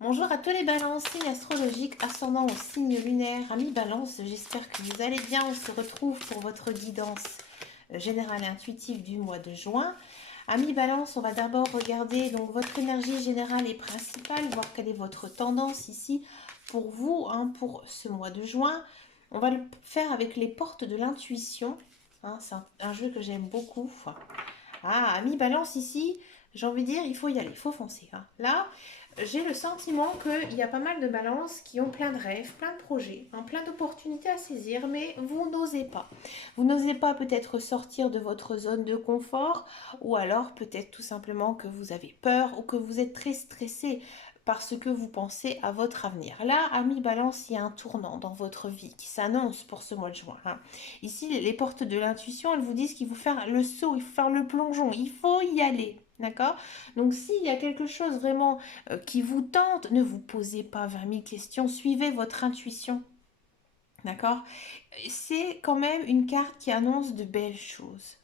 Bonjour à tous les balances, signes astrologiques, ascendant au signe lunaire, amis balance, j'espère que vous allez bien. On se retrouve pour votre guidance générale et intuitive du mois de juin. Amis balance, on va d'abord regarder donc votre énergie générale et principale, voir quelle est votre tendance ici pour vous, pour ce mois de juin. On va le faire avec les portes de l'intuition. C'est un jeu que j'aime beaucoup. Amis balance ici, j'ai envie de dire, il faut y aller, il faut foncer. Là, j'ai le sentiment qu'il y a pas mal de balances qui ont plein de rêves, plein de projets, plein d'opportunités à saisir, mais vous n'osez pas. Vous n'osez pas peut-être sortir de votre zone de confort, ou alors peut-être tout simplement que vous avez peur ou que vous êtes très stressé parce que vous pensez à votre avenir. Là, ami balance, il y a un tournant dans votre vie qui s'annonce pour ce mois de juin. Ici, les portes de l'intuition, elles vous disent qu'il faut faire le saut, il faut faire le plongeon, il faut y aller. D'accord. Donc s'il y a quelque chose vraiment qui vous tente, ne vous posez pas 20 000 questions, suivez votre intuition. D'accord. C'est quand même une carte qui annonce de belles choses.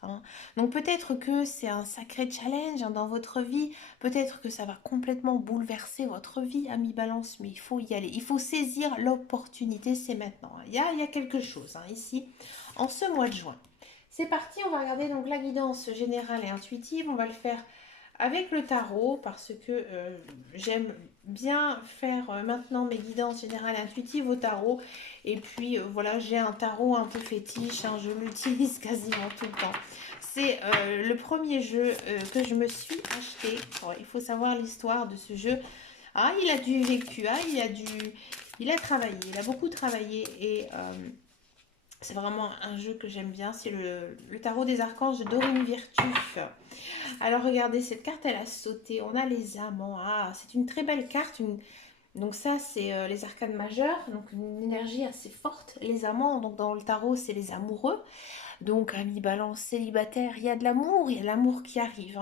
Donc peut-être que c'est un sacré challenge dans votre vie, peut-être que ça va complètement bouleverser votre vie, ami balance, mais il faut y aller, il faut saisir l'opportunité, c'est maintenant. Il y a quelque chose ici, en ce mois de juin. C'est parti, on va regarder donc la guidance générale et intuitive, on va le faire avec le tarot parce que j'aime bien faire maintenant mes guidances générales et intuitives au tarot. Et puis voilà, j'ai un tarot un peu fétiche, je l'utilise quasiment tout le temps. C'est le premier jeu que je me suis acheté. Il faut savoir l'histoire de ce jeu. Il a du vécu, il a travaillé, il a beaucoup travaillé et c'est vraiment un jeu que j'aime bien. C'est le tarot des archanges de Dorine Virtue. Alors regardez, cette carte, elle a sauté. On a les amants. C'est une très belle carte. Donc ça, c'est les arcanes majeures. Donc une énergie assez forte. Les amants, donc dans le tarot, c'est les amoureux. Donc ami balance célibataire, il y a de l'amour. Il y a l'amour qui arrive.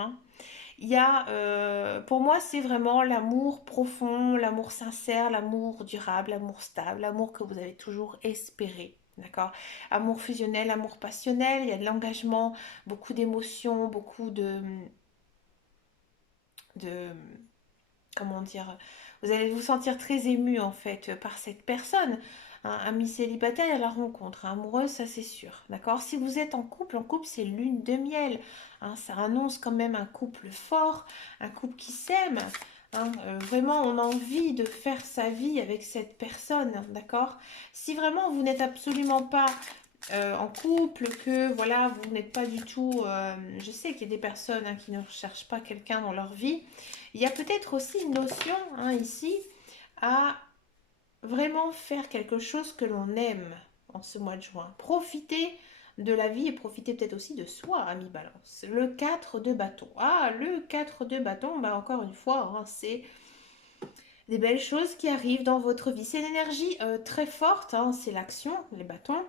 Il y a, pour moi, c'est vraiment l'amour profond, l'amour sincère, l'amour durable, l'amour stable, l'amour que vous avez toujours espéré. D'accord. Amour fusionnel, amour passionnel, il y a de l'engagement, beaucoup d'émotions, beaucoup de comment dire, vous allez vous sentir très ému en fait par cette personne. Ami célibataire à la rencontre, amoureuse, ça c'est sûr. D'accord. Si vous êtes en couple c'est lune de miel. Ça annonce quand même un couple fort, un couple qui s'aime. Vraiment, on a envie de faire sa vie avec cette personne. D'accord. Si vraiment vous n'êtes absolument pas en couple, que voilà, vous n'êtes pas du tout. Je sais qu'il y a des personnes qui ne recherchent pas quelqu'un dans leur vie. Il y a peut-être aussi une notion ici à vraiment faire quelque chose que l'on aime en ce mois de juin. Profiter de la vie et profiter peut-être aussi de soi, ami balance. Le 4 de bâton. Le 4 de bâton, encore une fois, c'est des belles choses qui arrivent dans votre vie. C'est une énergie très forte, c'est l'action, les bâtons.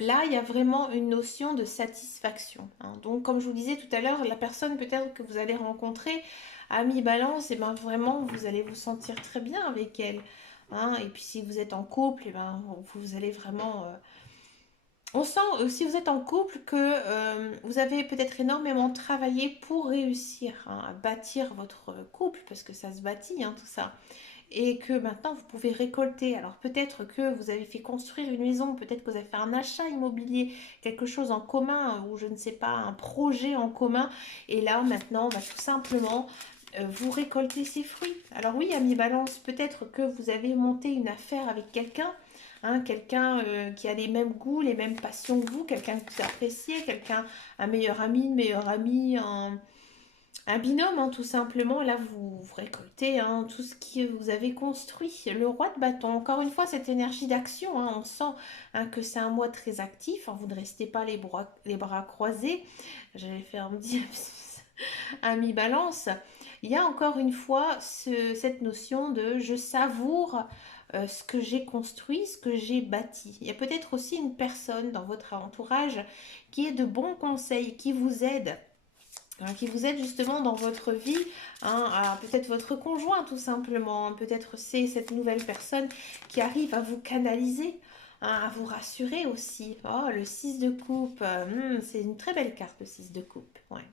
Là, il y a vraiment une notion de satisfaction. Donc, comme je vous disais tout à l'heure, la personne peut-être que vous allez rencontrer à mi-balance, et vraiment, vous allez vous sentir très bien avec elle. Et puis, si vous êtes en couple, vous allez vraiment... On sent, si vous êtes en couple, que vous avez peut-être énormément travaillé pour réussir à bâtir votre couple, parce que ça se bâtit, tout ça et que maintenant vous pouvez récolter. Alors peut-être que vous avez fait construire une maison, peut-être que vous avez fait un achat immobilier, quelque chose en commun ou je ne sais pas, un projet en commun. Et là maintenant, tout simplement, vous récoltez ces fruits. Alors oui, ami balance, peut-être que vous avez monté une affaire avec quelqu'un qui a les mêmes goûts, les mêmes passions que vous, quelqu'un que vous appréciez, quelqu'un, un meilleur ami, une meilleure amie, un binôme, tout simplement. Là, vous récoltez tout ce que vous avez construit. Le roi de bâton, encore une fois, cette énergie d'action. On sent que c'est un mois très actif. Vous ne restez pas les bras croisés. J'allais faire me dire un mi-balance. Il y a encore une fois cette notion de je savoure ce que j'ai construit, ce que j'ai bâti. Il y a peut-être aussi une personne dans votre entourage qui est de bons conseils, qui vous aide justement dans votre vie, à peut-être votre conjoint tout simplement, peut-être c'est cette nouvelle personne qui arrive à vous canaliser, à vous rassurer aussi. Le 6 de coupe, c'est une très belle carte le 6 de coupe. Ouais.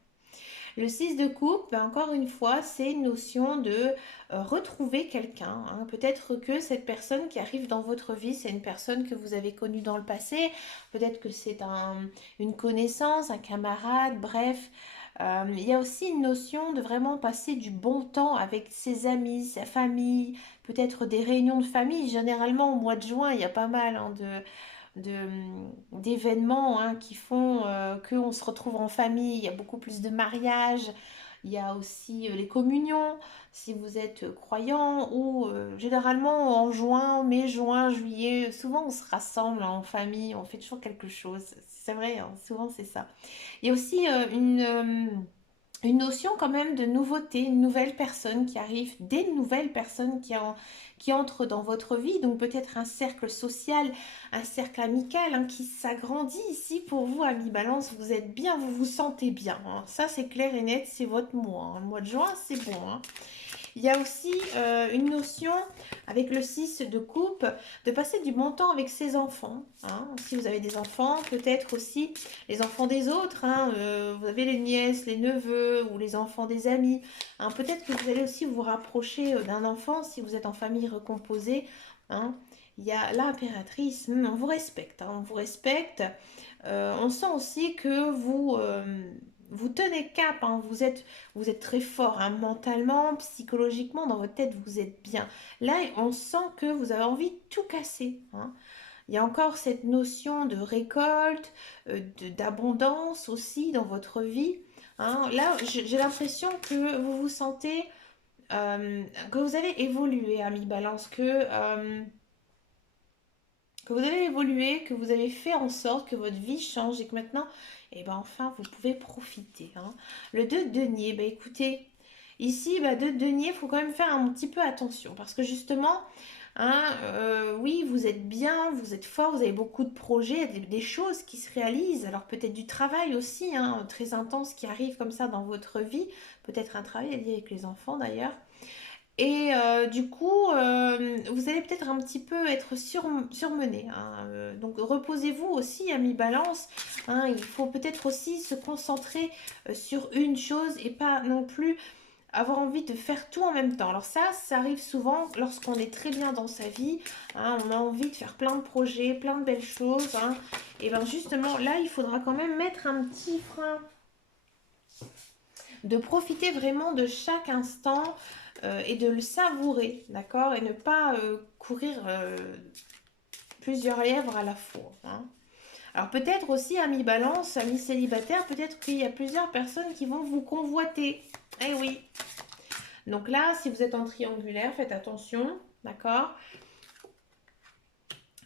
Le 6 de coupe, ben, encore une fois, c'est une notion de retrouver quelqu'un, hein. Peut-être que cette personne qui arrive dans votre vie, c'est une personne que vous avez connue dans le passé. Peut-être que c'est une connaissance, un camarade, bref. Il y a aussi une notion de vraiment passer du bon temps avec ses amis, sa famille, peut-être des réunions de famille. Généralement, au mois de juin, il y a pas mal hein, d'événements hein, qui font qu'on se retrouve en famille. Il y a beaucoup plus de mariages. Il y a aussi les communions, si vous êtes croyant, ou généralement en juin, mai, juin, juillet, souvent on se rassemble hein, en famille, on fait toujours quelque chose. C'est vrai, hein, souvent c'est ça. Il y a aussi une notion quand même de nouveauté, une nouvelle personne qui arrive, des nouvelles personnes qui entrent dans votre vie, donc peut-être un cercle social, un cercle amical hein, qui s'agrandit ici pour vous, amis Balance, vous êtes bien, vous vous sentez bien, hein. Ça c'est clair et net, c'est votre mois, hein. Le mois de juin c'est bon, hein. Il y a aussi une notion avec le 6 de coupe de passer du bon temps avec ses enfants, hein. Si vous avez des enfants, peut-être aussi les enfants des autres, hein. Vous avez les nièces, les neveux ou les enfants des amis, hein. Peut-être que vous allez aussi vous rapprocher d'un enfant si vous êtes en famille recomposée, hein. Il y a l'impératrice, on vous respecte, hein, on vous respecte. On sent aussi que vous tenez cap, hein, vous êtes très fort hein, mentalement, psychologiquement, dans votre tête, vous êtes bien. Là, on sent que vous avez envie de tout casser, hein. Il y a encore cette notion de récolte, d'abondance aussi dans votre vie, hein. Là, j'ai l'impression que vous vous sentez, que vous avez évolué, ami Balance, que vous avez évolué, que vous avez fait en sorte que votre vie change et que maintenant, eh ben enfin, vous pouvez profiter, hein. Le 2 de denier, bah écoutez, ici, bah, 2 de denier, il faut quand même faire un petit peu attention parce que justement, hein, oui, vous êtes bien, vous êtes fort, vous avez beaucoup de projets, des choses qui se réalisent, alors peut-être du travail aussi, hein, très intense qui arrive comme ça dans votre vie, peut-être un travail lié avec les enfants d'ailleurs. Et du coup, vous allez peut-être un petit peu être surmené, hein. Donc reposez-vous aussi, ami Balance, hein. Il faut peut-être aussi se concentrer sur une chose et pas non plus avoir envie de faire tout en même temps. Alors ça arrive souvent lorsqu'on est très bien dans sa vie, hein. On a envie de faire plein de projets, plein de belles choses, hein. Et bien justement, là, il faudra quand même mettre un petit frein, de profiter vraiment de chaque instant et de le savourer, d'accord? Et ne pas courir plusieurs lèvres à la fois, hein. Alors peut-être aussi, ami Balance, ami célibataire, peut-être qu'il y a plusieurs personnes qui vont vous convoiter. Eh oui. Donc là, si vous êtes en triangulaire, faites attention, d'accord?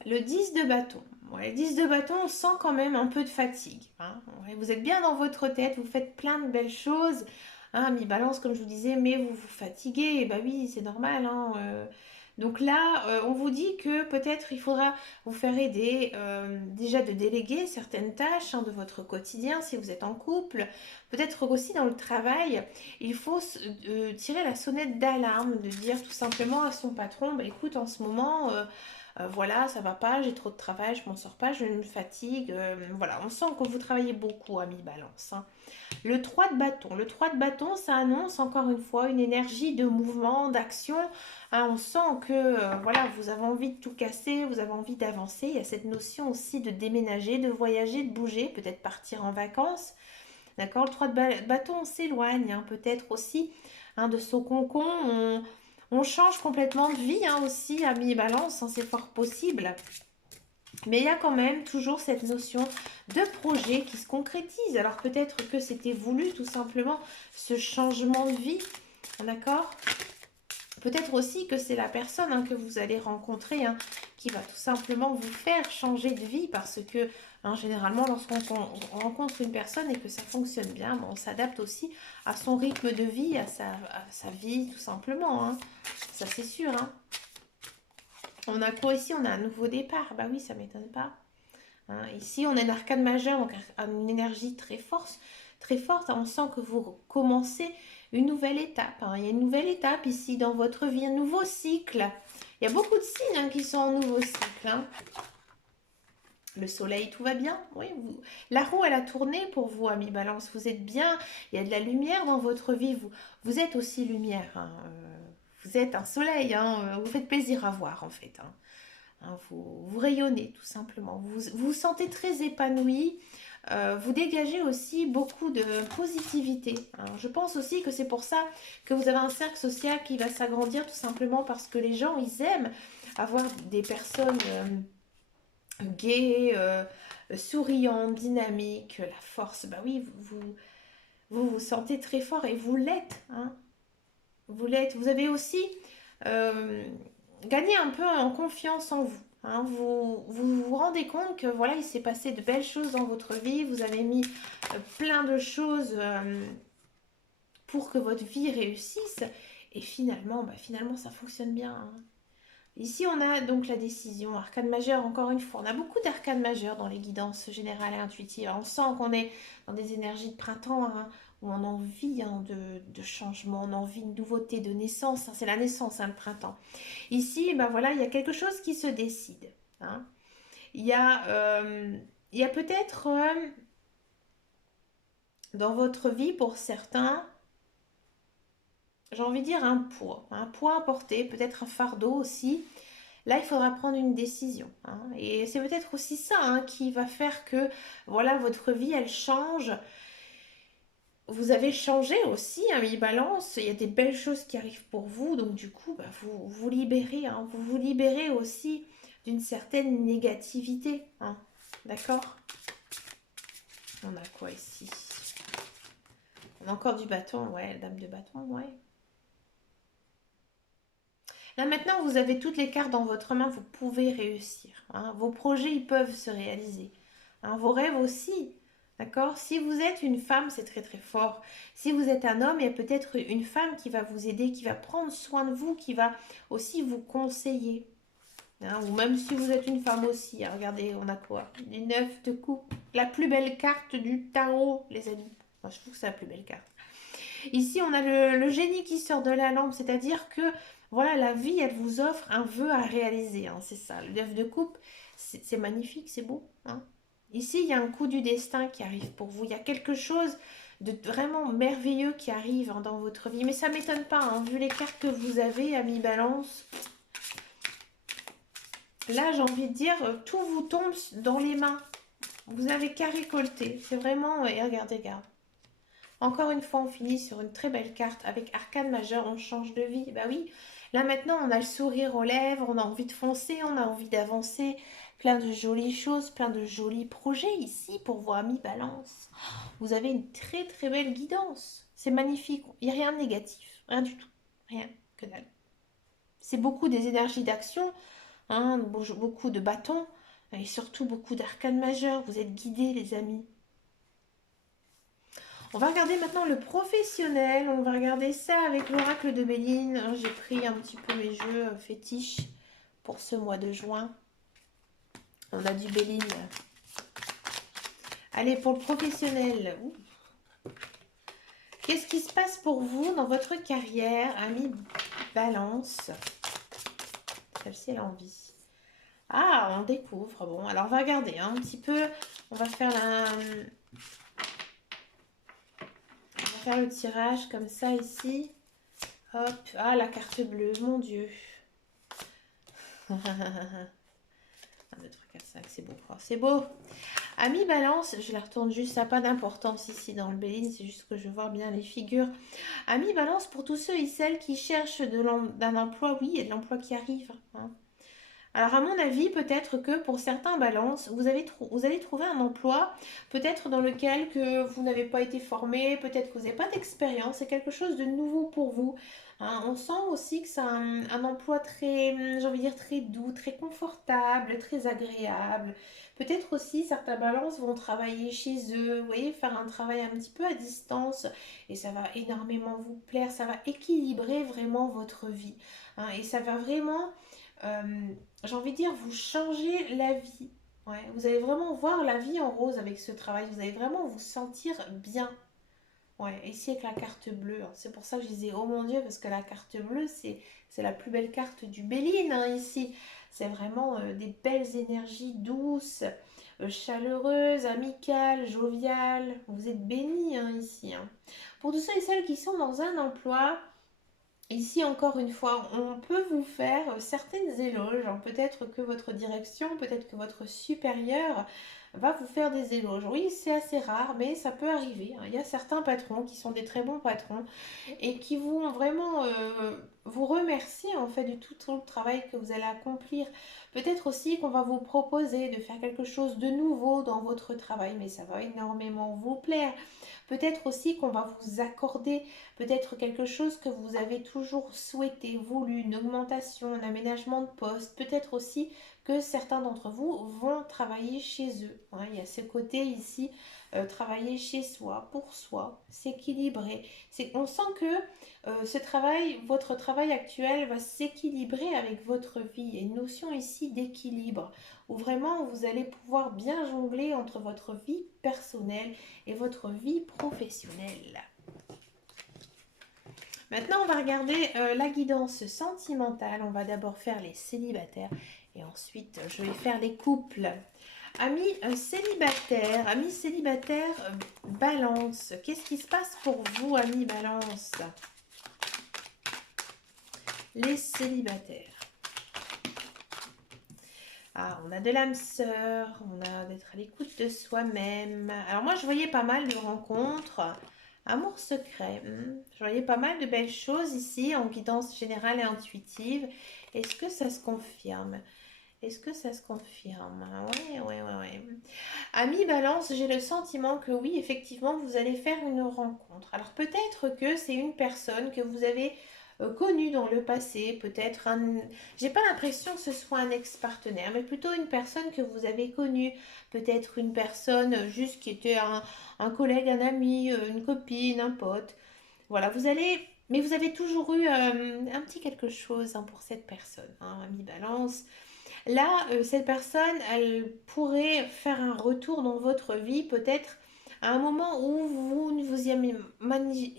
Le 10 de bâton. Ouais, le 10 de bâton, on sent quand même un peu de fatigue, hein. Ouais, vous êtes bien dans votre tête, vous faites plein de belles choses, hein, mi-balance, comme je vous disais, mais vous vous fatiguez, et bah oui, c'est normal, hein. Donc là, on vous dit que peut-être il faudra vous faire aider déjà de déléguer certaines tâches hein, de votre quotidien si vous êtes en couple. Peut-être aussi dans le travail, il faut tirer la sonnette d'alarme, de dire tout simplement à son patron, bah, écoute, en ce moment, voilà, ça va pas, j'ai trop de travail, je m'en sors pas, je me fatigue. Voilà, on sent que vous travaillez beaucoup, ami Balance, hein. Le 3 de bâton. Le 3 de bâton, ça annonce encore une fois une énergie de mouvement, d'action, hein. On sent que voilà, vous avez envie de tout casser, vous avez envie d'avancer. Il y a cette notion aussi de déménager, de voyager, de bouger, peut-être partir en vacances. D'accord? Le 3 de bâton, on s'éloigne, hein, peut-être aussi hein, de son concon. On change complètement de vie hein, aussi, ami Balance, hein, c'est fort possible. Mais il y a quand même toujours cette notion de projet qui se concrétise. Alors peut-être que c'était voulu tout simplement ce changement de vie, d'accord? Peut-être aussi que c'est la personne hein, que vous allez rencontrer hein, qui va tout simplement vous faire changer de vie parce que hein, généralement lorsqu'on rencontre une personne et que ça fonctionne bien, bon, on s'adapte aussi à son rythme de vie, à sa vie tout simplement, hein. Ça c'est sûr, hein. On a quoi ici? On a un nouveau départ. Bah oui, ça m'étonne pas, hein. Ici, on a une arcane majeure, donc une énergie très forte. On sent que vous commencez une nouvelle étape, hein. Il y a une nouvelle étape ici dans votre vie, un nouveau cycle. Il y a beaucoup de signes hein, qui sont en nouveau cycle, hein. Le soleil, tout va bien. Oui, la roue, elle a tourné pour vous, amis Balance. Vous êtes bien. Il y a de la lumière dans votre vie. Vous êtes aussi lumière, hein. Vous êtes un soleil, hein. Vous faites plaisir à voir, en fait, hein. Vous rayonnez, tout simplement. Vous vous sentez très épanoui. Vous dégagez aussi beaucoup de positivité, hein. Je pense aussi que c'est pour ça que vous avez un cercle social qui va s'agrandir, tout simplement parce que les gens, ils aiment avoir des personnes gaies, souriantes, dynamiques, la force. Bah oui, vous sentez très fort et vous l'êtes, hein. Vous l'êtes. Vous avez aussi euh, gagné un peu en confiance en vous, hein. Vous rendez compte que voilà, il s'est passé de belles choses dans votre vie. Vous avez mis plein de choses pour que votre vie réussisse. Et finalement, finalement, ça fonctionne bien, hein. Ici, on a donc la décision, arcane majeure, encore une fois. On a beaucoup d'arcanes majeures dans les guidances générales et intuitives. On sent qu'on est dans des énergies de printemps, hein, où on a envie, hein, de changement, on a envie de nouveauté, de naissance, hein. C'est la naissance, hein, le printemps. Ici, voilà, il y a quelque chose qui se décide, hein. Il y a, il y a peut-être dans votre vie, pour certains, j'ai envie de dire un poids à porter, peut-être un fardeau aussi. Là, il faudra prendre une décision, hein. Et c'est peut-être aussi ça, hein, qui va faire que voilà, votre vie, elle change. Vous avez changé aussi, hein, mi-balance. Il y a des belles choses qui arrivent pour vous. Donc du coup, vous vous libérez, hein. Vous vous libérez aussi d'une certaine négativité, hein. D'accord? On a quoi ici? On a encore du bâton, ouais, dame de bâton, ouais. Là maintenant, vous avez toutes les cartes dans votre main, vous pouvez réussir, hein. Vos projets, ils peuvent se réaliser, hein. Vos rêves aussi, d'accord? Si vous êtes une femme, c'est très très fort. Si vous êtes un homme, il y a peut-être une femme qui va vous aider, qui va prendre soin de vous, qui va aussi vous conseiller, hein. Ou même si vous êtes une femme aussi, hein. Regardez, on a quoi? Du 9 de coupe, la plus belle carte du tarot, les amis. Moi, je trouve que c'est la plus belle carte. Ici, on a le génie qui sort de la lampe, c'est-à-dire que voilà, la vie, elle vous offre un vœu à réaliser, hein, c'est ça. Le 9 de coupe, c'est magnifique, c'est beau, hein. Ici, il y a un coup du destin qui arrive pour vous. Il y a quelque chose de vraiment merveilleux qui arrive, hein, dans votre vie. Mais ça ne m'étonne pas, hein, vu les cartes que vous avez, ami Balance. Là, j'ai envie de dire, tout vous tombe dans les mains. Vous avez qu'à récolter. C'est vraiment... Et regardez, regarde. Encore une fois, on finit sur une très belle carte avec arcane majeur, on change de vie. Bah oui, là maintenant, on a le sourire aux lèvres, on a envie de foncer, on a envie d'avancer. Plein de jolies choses, plein de jolis projets ici pour vos amis Balance. Vous avez une très très belle guidance. C'est magnifique, il n'y a rien de négatif, rien du tout, rien, que dalle. C'est beaucoup des énergies d'action, hein, beaucoup de bâtons et surtout beaucoup d'arcanes majeurs. Vous êtes guidés, les amis. On va regarder maintenant le professionnel. On va regarder ça avec l'oracle de Béline. J'ai pris un petit peu mes jeux fétiches pour ce mois de juin. On a du Béline. Allez, pour le professionnel. Qu'est-ce qui se passe pour vous dans votre carrière, ami Balance? Celle-ci, elle a envie. Ah, on découvre. Bon, alors on va regarder, hein, un petit peu. On va faire le tirage comme ça ici. Hop. Ah, la carte bleue, mon Dieu. 1, 2, 3, 4, 5, c'est beau. Oh, c'est beau. Ami Balance, je la retourne juste, ça n'a pas d'importance ici dans le Béline, c'est juste que je vois bien les figures. Ami Balance, pour tous ceux et celles qui cherchent d'un emploi, oui, il y a de l'emploi qui arrive, hein. Alors à mon avis, peut-être que pour certains balances, vous allez trouver un emploi, peut-être dans lequel que vous n'avez pas été formé, peut-être que vous n'avez pas d'expérience, c'est quelque chose de nouveau pour vous, hein. On sent aussi que c'est un emploi très, j'ai envie de dire, très doux, très confortable, très agréable. Peut-être aussi certains balances vont travailler chez eux, vous voyez, faire un travail un petit peu à distance et ça va énormément vous plaire, ça va équilibrer vraiment votre vie, hein, et ça va vraiment... euh, j'ai envie de dire, vous changez la vie. Ouais, vous allez vraiment voir la vie en rose avec ce travail. Vous allez vraiment vous sentir bien. Ouais, ici avec la carte bleue, hein. C'est pour ça que je disais, oh mon Dieu, parce que la carte bleue, c'est la plus belle carte du Béline, hein, ici. C'est vraiment des belles énergies douces, chaleureuses, amicales, joviales. Vous êtes bénis, hein, ici, hein. Pour tous ceux et celles qui sont dans un emploi, ici, encore une fois, on peut vous faire certaines éloges, hein. Peut-être que votre direction, peut-être que votre supérieur va vous faire des éloges. Oui, c'est assez rare, mais ça peut arriver, hein. Il y a certains patrons qui sont des très bons patrons et qui vont vraiment vous remercier en fait de tout le travail que vous allez accomplir. Peut-être aussi qu'on va vous proposer de faire quelque chose de nouveau dans votre travail, mais ça va énormément vous plaire. Peut-être aussi qu'on va vous accorder peut-être quelque chose que vous avez toujours souhaité, voulu, une augmentation, un aménagement de poste. Peut-être aussi que certains d'entre vous vont travailler chez eux, hein. Il y a ce côté ici, travailler chez soi, s'équilibrer. On sent que ce travail, votre travail actuel va s'équilibrer avec votre vie. Il y a une notion ici d'équilibre, où vraiment vous allez pouvoir bien jongler entre votre vie personnelle et votre vie professionnelle. Maintenant, on va regarder la guidance sentimentale. On va d'abord faire les célibataires et ensuite je vais faire les couples. Amis célibataires, balance. Qu'est-ce qui se passe pour vous, amis balance? Les célibataires. Ah, on a de l'âme sœur, on a d'être à l'écoute de soi-même. Alors moi, je voyais pas mal de rencontres. Amour secret. Je voyais pas mal de belles choses ici en guidance générale et intuitive. Est-ce que ça se confirme? Est-ce que ça se confirme? Ouais. Ami Balance, j'ai le sentiment que oui, effectivement, vous allez faire une rencontre. Alors peut-être que c'est une personne que vous avez connue dans le passé, peut-être un... J'ai pas l'impression que ce soit un ex-partenaire, mais plutôt une personne que vous avez connue, peut-être une personne juste qui était un collègue, un ami, une copine, un pote. Voilà, vous allez... Mais vous avez toujours eu un petit quelque chose, hein, pour cette personne, hein, ami Balance. Là, cette personne, elle pourrait faire un retour dans votre vie, peut-être à un moment où vous ne vous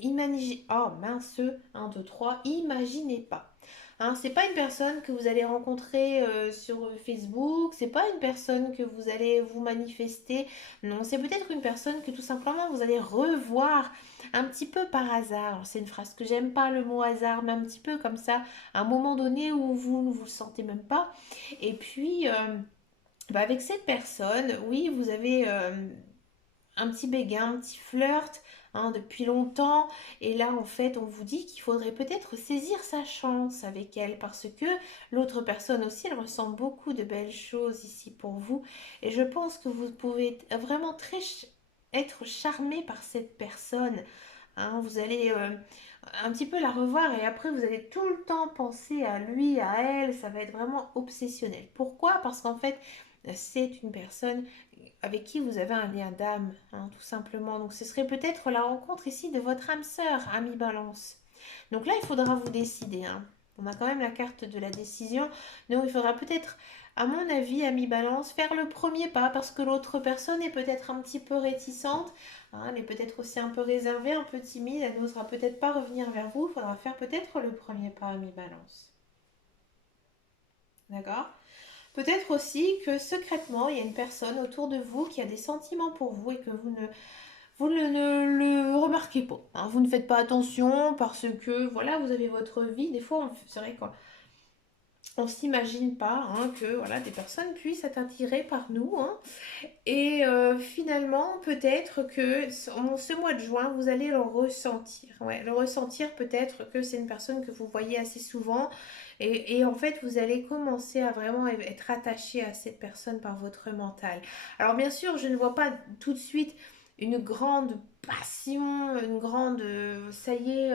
imaginez, oh mince, 1, 2, 3, imaginez pas. Hein, c'est pas une personne que vous allez rencontrer sur Facebook, c'est pas une personne que vous allez vous manifester, non, c'est peut-être une personne que tout simplement vous allez revoir un petit peu par hasard. C'est une phrase que j'aime pas, le mot hasard, mais un petit peu comme ça, à un moment donné où vous ne vous le sentez même pas. Et puis, avec cette personne, oui, vous avez un petit béguin, un petit flirt, hein, depuis longtemps. Et là, en fait, on vous dit qu'il faudrait peut-être saisir sa chance avec elle parce que l'autre personne aussi, elle ressent beaucoup de belles choses ici pour vous. Et je pense que vous pouvez vraiment être charmé par cette personne. Hein. Vous allez un petit peu la revoir et après vous allez tout le temps penser à lui, à elle. Ça va être vraiment obsessionnel. Pourquoi? Parce qu'en fait, c'est une personne avec qui vous avez un lien d'âme, hein, tout simplement. Donc ce serait peut-être la rencontre ici de votre âme sœur, ami Balance. Donc là, il faudra vous décider, hein. On a quand même la carte de la décision. Donc il faudra peut-être, à mon avis, ami Balance, faire le premier pas parce que l'autre personne est peut-être un petit peu réticente, hein, elle est peut-être aussi un peu réservée, un peu timide, elle n'osera peut-être pas revenir vers vous. Il faudra faire peut-être le premier pas, ami Balance. D'accord? Peut-être aussi que secrètement, il y a une personne autour de vous qui a des sentiments pour vous et que vous ne le remarquez pas, hein. Vous ne faites pas attention parce que voilà, vous avez votre vie. Des fois, c'est vrai qu'on ne s'imagine pas, hein, que voilà, des personnes puissent être attirées par nous, hein. Et finalement, peut-être que ce mois de juin, vous allez le ressentir. Ouais, le ressentir peut-être que c'est une personne que vous voyez assez souvent. Et en fait, vous allez commencer à vraiment être attaché à cette personne par votre mental. Alors bien sûr, je ne vois pas tout de suite une grande passion, une grande... ça y est...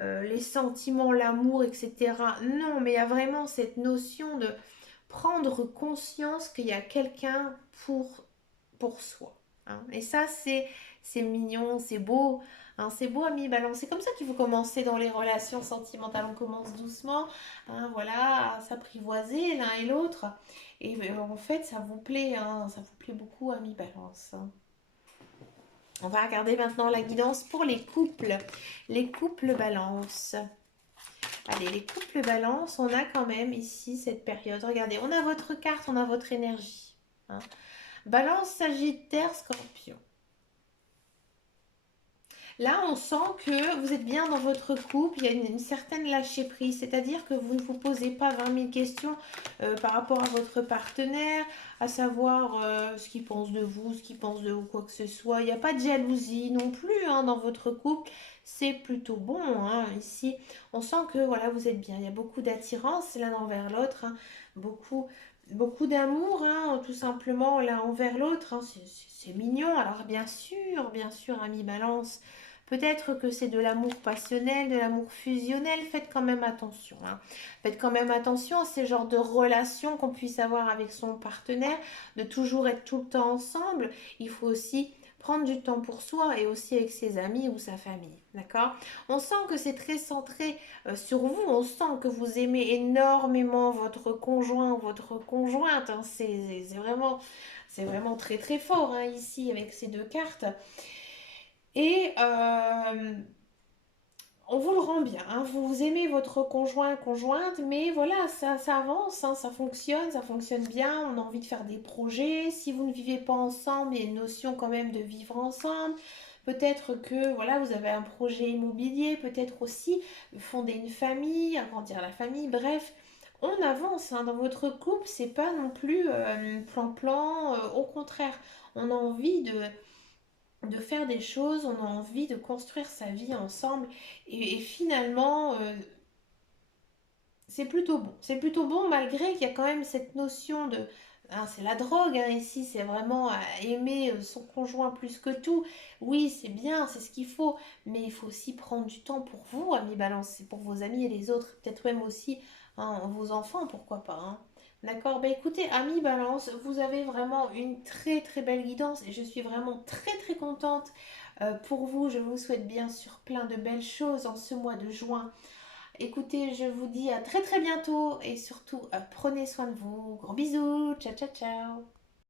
les sentiments, l'amour, etc. Non, mais il y a vraiment cette notion de prendre conscience qu'il y a quelqu'un pour soi, hein. Et ça, c'est mignon, c'est beau, hein, c'est beau, ami balance. C'est comme ça qu'il faut commencer dans les relations sentimentales. On commence doucement, hein, voilà, à s'apprivoiser l'un et l'autre. Et en fait, ça vous plaît, hein, ça vous plaît beaucoup, ami balance, hein. On va regarder maintenant la guidance pour les couples. Les couples balance. Allez, les couples balance, on a quand même ici cette période. Regardez, on a votre carte, on a votre énergie. Hein. Balance, Sagittaire, Scorpion. Là, on sent que vous êtes bien dans votre couple, il y a une certaine lâcher-prise, c'est-à-dire que vous ne vous posez pas 20 000 questions par rapport à votre partenaire, à savoir ce qu'il pense de vous, ce qu'il pense de vous, quoi que ce soit. Il n'y a pas de jalousie non plus hein, dans votre couple, c'est plutôt bon. Hein. Ici, on sent que voilà, vous êtes bien, il y a beaucoup d'attirance l'un envers l'autre, hein. Beaucoup d'amour, hein, tout simplement l'un envers l'autre, hein. C'est mignon. Alors bien sûr, ami Balance, peut-être que c'est de l'amour passionnel, de l'amour fusionnel. Faites quand même attention. Hein. Faites quand même attention à ces genres de relations qu'on puisse avoir avec son partenaire, de toujours être tout le temps ensemble. Il faut aussi prendre du temps pour soi et aussi avec ses amis ou sa famille. D'accord? On sent que c'est très centré sur vous. On sent que vous aimez énormément votre conjoint ou votre conjointe. Hein. C'est vraiment très très fort hein, ici avec ces deux cartes. Et on vous le rend bien, hein. Vous aimez votre conjoint, conjointe, mais voilà, ça avance, hein, ça fonctionne bien, on a envie de faire des projets. Si vous ne vivez pas ensemble, il y a une notion quand même de vivre ensemble. Peut-être que voilà, vous avez un projet immobilier, peut-être aussi fonder une famille, agrandir la famille, bref. On avance hein, dans votre couple, c'est pas non plus plan-plan, au contraire, on a envie de faire des choses, on a envie de construire sa vie ensemble et finalement c'est plutôt bon. C'est plutôt bon malgré qu'il y a quand même cette notion de... hein, c'est la drogue hein, ici, c'est vraiment aimer son conjoint plus que tout. Oui, c'est bien, c'est ce qu'il faut, mais il faut aussi prendre du temps pour vous, amis Balance, c'est pour vos amis et les autres, peut-être même aussi hein, vos enfants, pourquoi pas. Hein. D'accord, bah écoutez, amis Balance, vous avez vraiment une très très belle guidance et je suis vraiment très très contente pour vous. Je vous souhaite bien sûr plein de belles choses en ce mois de juin. Écoutez, je vous dis à très très bientôt et surtout prenez soin de vous. Gros bisous, ciao ciao ciao.